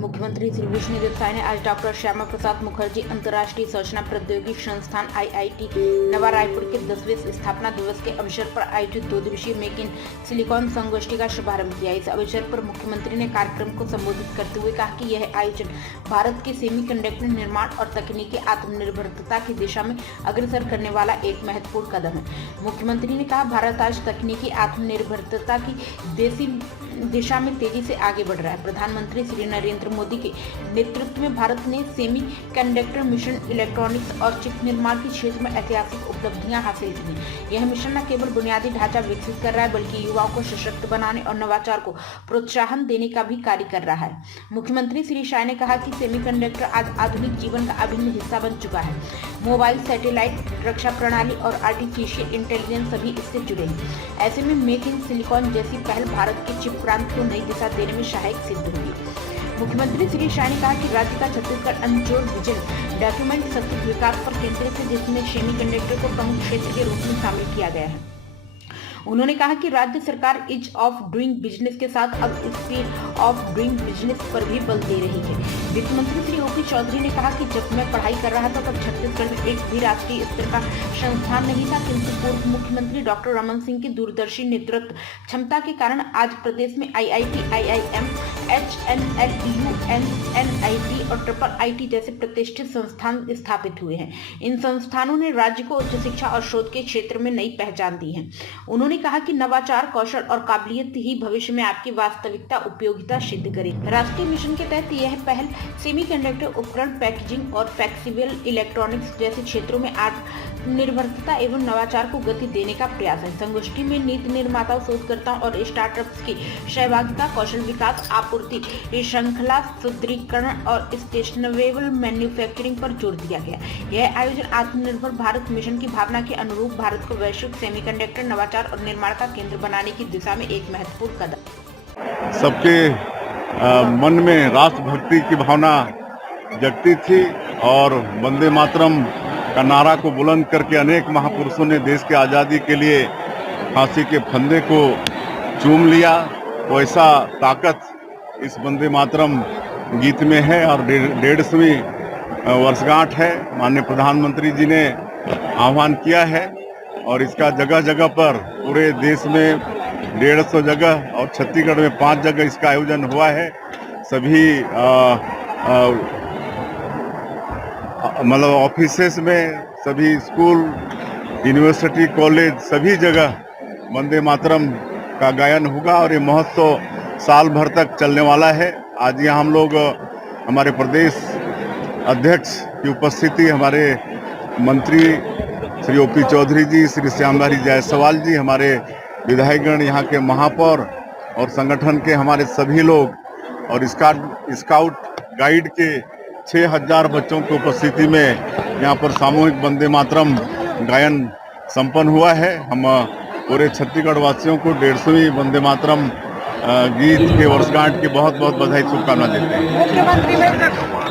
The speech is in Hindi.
मुख्यमंत्री श्री विष्णुदेव साय ने आज डॉक्टर श्यामा प्रसाद मुखर्जी अंतर्राष्ट्रीय सूचना प्रौद्योगिकी संस्थान IIT नवा रायपुर के 10वें स्थापना दिवस के अवसर पर आयोजित 2 दिवसीय मेक इन सिलिकॉन संगोष्ठी का शुभारंभ किया। इस अवसर पर मुख्यमंत्री ने कार्यक्रम को संबोधित करते हुए कहा कि यह आयोजन भारत के सेमीकंडक्टर निर्माण और तकनीकी आत्मनिर्भरता की दिशा में अग्रसर करने वाला एक महत्वपूर्ण कदम है। मुख्यमंत्री ने कहा, भारत आज तकनीकी आत्मनिर्भरता की दिशा में तेजी से आगे बढ़ रहा है। प्रधानमंत्री श्री नरेंद्र मोदी के नेतृत्व में भारत ने सेमी कंडक्टर मिशन, इलेक्ट्रॉनिक्स और चिप निर्माण के क्षेत्र में ऐतिहासिक उपलब्धियां हासिल की हैं। यह मिशन न केवल बुनियादी ढांचा विकसित कर रहा है, बल्कि युवाओं को सशक्त बनाने और नवाचार को प्रोत्साहन देने का भी कार्य कर रहा है। मुख्यमंत्री श्री शाह ने कहा कि सेमीकंडक्टर आज आधुनिक जीवन का अभिन्न हिस्सा बन चुका है। मोबाइल, सैटेलाइट, रक्षा प्रणाली और आर्टिफिशियल इंटेलिजेंस सभी इससे जुड़े हैं। ऐसे में मेक इन सिलिकॉन जैसी पहल भारत के चिप क्रांति को नई दिशा देने में सहायक सिद्ध होगी। मुख्यमंत्री श्री शाह ने कहा कि राज्य का छत्तीसगढ़ अनजोड़ विजन डॉक्यूमेंट सतत विकास पर केंद्रित है, जिसमें सेमीकंडक्टर को प्रमुख क्षेत्र के रूप में शामिल किया गया है। उन्होंने कहा कि राज्य सरकार ईज ऑफ डूइंग बिजनेस के साथ अब स्पीड ऑफ डूइंग बिजनेस पर भी बल दे रही है। वित्त मंत्री श्री OP चौधरी ने कहा कि जब मैं पढ़ाई कर रहा था तब छत्तीसगढ़ में एक भी राष्ट्रीय स्तर का संस्थान नहीं था, किंतु पूर्व मुख्यमंत्री डॉक्टर रमन सिंह की दूरदर्शी नेतृत्व क्षमता के कारण आज प्रदेश में IIT, IIM, HNLU, NIT और IIIT जैसे प्रतिष्ठित संस्थान स्थापित हुए हैं। इन संस्थानों ने राज्य को उच्च शिक्षा और शोध के क्षेत्र में नई पहचान दी है। उन्होंने कहा कि नवाचार, कौशल और काबिलियत ही भविष्य में आपकी वास्तविकता उपयोगिता सिद्ध करेगी। राष्ट्रीय मिशन के तहत यह पहल सेमीकंडक्टर उपकरण, पैकेजिंग और फ्लेक्सिबल इलेक्ट्रॉनिक्स जैसे क्षेत्रों में आत्मनिर्भरता एवं नवाचार को गति देने का प्रयास है। संगोष्ठी में नीति निर्माताओं, शोधकर्ताओं और स्टार्टअप्स की सहभागिता, कौशल विकास, आपूर्ति श्रृंखला सुदृढ़ीकरण और सस्टेनेबल मैन्युफैक्चरिंग पर जोर दिया गया। यह आयोजन आत्मनिर्भर भारत मिशन की भावना के अनुरूप भारत को वैश्विक सेमीकंडक्टर नवाचार और निर्माण का केंद्र बनाने की दिशा में एक महत्वपूर्ण कदम। सबके मन में राष्ट्रभक्ति की भावना जगती थी और वंदे मातरम का नारा को बुलंद करके अनेक महापुरुषों ने देश की आज़ादी के लिए फांसी के फंदे को चूम लिया। वैसा ताकत इस वंदे मातरम गीत में है और 150वीं वर्षगांठ है। माननीय प्रधानमंत्री जी ने आह्वान किया है और इसका जगह जगह पर पूरे देश में 150 जगह और छत्तीसगढ़ में 5 जगह इसका आयोजन हुआ है। सभी मतलब ऑफिसेस में, सभी स्कूल, यूनिवर्सिटी, कॉलेज, सभी जगह वंदे मातरम का गायन होगा और ये महोत्सव साल भर तक चलने वाला है। आज यहाँ हम लोग हमारे प्रदेश अध्यक्ष की उपस्थिति, हमारे मंत्री श्री OP चौधरी जी, श्री श्यामधारी जायसवाल जी, हमारे विधायकगण, यहाँ के महापौर और संगठन के हमारे सभी लोग और स्काउट गाइड के 6000 बच्चों की उपस्थिति में यहाँ पर सामूहिक वंदे मातरम गायन संपन्न हुआ है। हम पूरे छत्तीसगढ़ वासियों को 150वीं वंदे मातरम गीत के वर्षगांठ की बहुत बहुत बधाई, शुभकामना देते हैं।